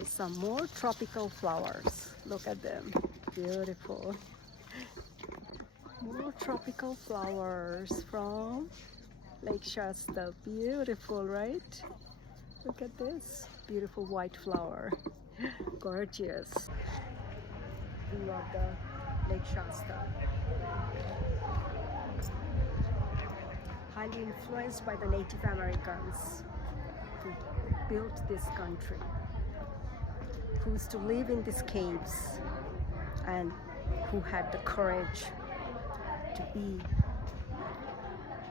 is some more tropical flowers. Look at them, beautiful. More tropical flowers from Lake Shasta. Beautiful, right? Look at this beautiful white flower. Gorgeous. View of the Lake Shasta. Highly influenced by the Native Americans who built this country, who used to live in these caves and who had the courage to be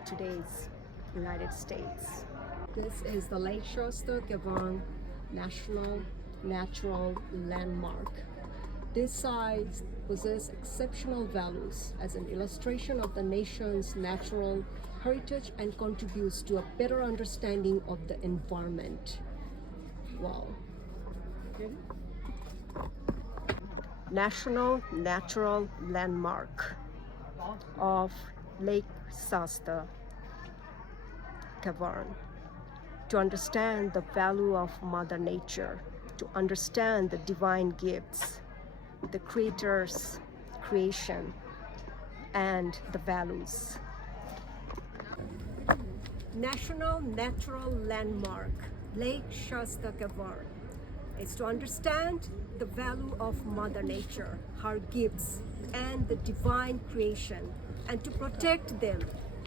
today's United States. This is the Lake Shasta National Natural Landmark. This site possesses exceptional values as an illustration of the nation's natural heritage and contributes to a better understanding of the environment. Wow. National Natural Landmark of Lake Shasta Cavern. To understand the value of Mother Nature, to understand the divine gifts, the Creator's creation, and the values. National Natural Landmark, Lake Shasta Cavern, is to understand the value of Mother Nature, her gifts, and the divine creation, and to protect them,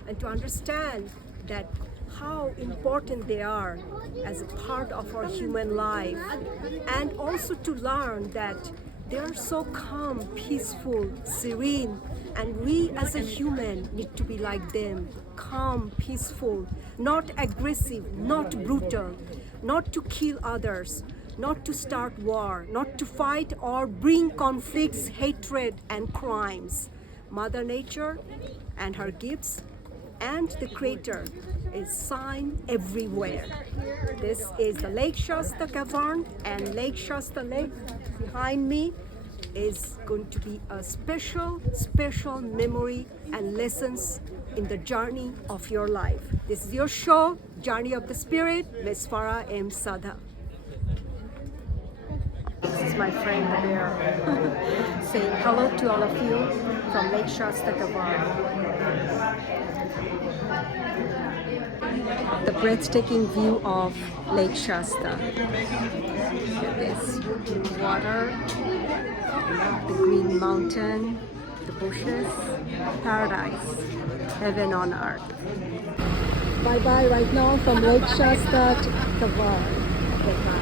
and to understand that how important they are as a part of our human life, and also to learn that they are so calm, peaceful, serene, and we as a human need to be like them, calm, peaceful, not aggressive, not brutal, not to kill others, not to start war, not to fight or bring conflicts, hatred, and crimes. Mother Nature and her gifts and the Creator is seen everywhere. This is the Lake Shasta Cavern, and Lake Shasta Lake behind me is going to be a special memory and lessons in the journey of your life. This is your show, Journey of the Spirit, Ms. Farah M. Sadha. This is my friend there saying hello to all of you from Lake Shasta Cavern. The breathtaking view of Lake Shasta. Look at this water, the green mountain, the bushes, paradise, heaven on earth. Bye bye right now from Lake Shasta to Cavern. Okay, bye.